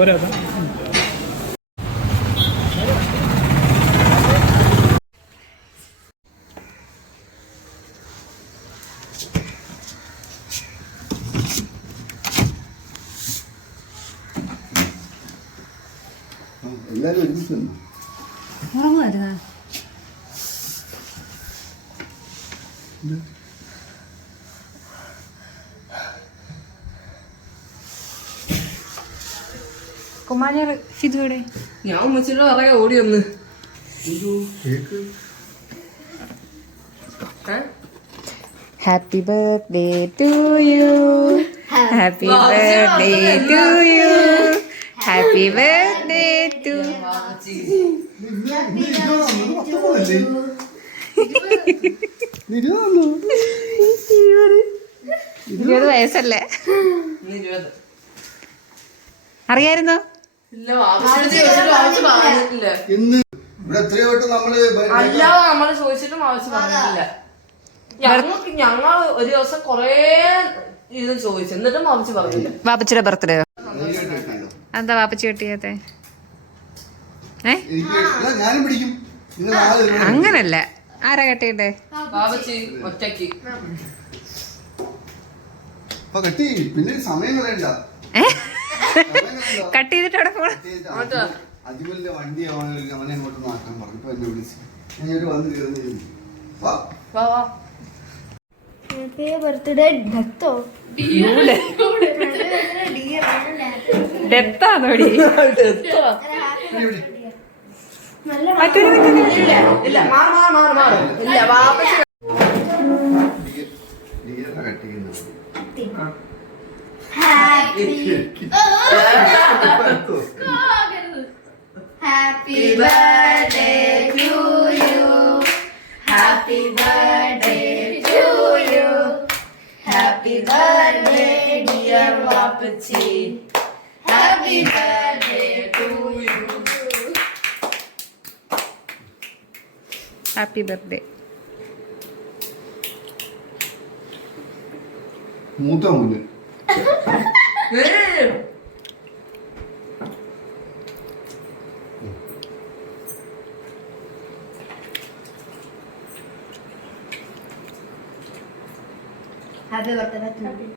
എല്ലാരും ഒരുമിച്ച് ഉറങ്ങുമായിരുന്നാ? കുമാരിയുടെ ഷിതുവിടെ? ഞാൻ ഉമ്മച്ചിട്ട് പറയാ ഓടി വന്ന്. Happy birthday to you, happy birthday to you, happy birthday to. 20 വയസ്സല്ലേ? അറിയായിരുന്നോ? നമ്മള് ചോദിച്ചിട്ടും ആവശ്യം പറഞ്ഞിട്ടില്ല. ഞങ്ങൾ ഒരു ദിവസം കൊറേ ഇത് ചോദിച്ചു, എന്നിട്ടും ആവശ്യം പറഞ്ഞില്ല. വാപ്പച്ചിയുടെ ബർത്ത്ഡേ എന്താ വാപ്പച്ചി കെട്ടിയത്തെ? അങ്ങനല്ല, ആരാ കെട്ടിയിട്ടെ? വാപ്പച്ചി ഒറ്റക്ക്. പിന്നെ സമയം കളയണ്ട. കട്ട് ചെയ്തിട്ട് അവിടെ പോണം. അജിമലിന്റെ വണ്ടി അവനെ അങ്ങോട്ട് മാറ്റാൻ പറഞ്ഞു. എന്നെ വിളിച്ചു, ഞാൻ വന്ന് കയറുന്നു. ഹാപ്പി ബർത്ത്ഡേ ഡെത്തോ? ഡെത്താണോടി? Happy birthday to you, happy birthday to you, happy birthday dear Wapachi, happy birthday to you. Happy birthday. മൂത്ത മൂന്ന് Happy birthday to you.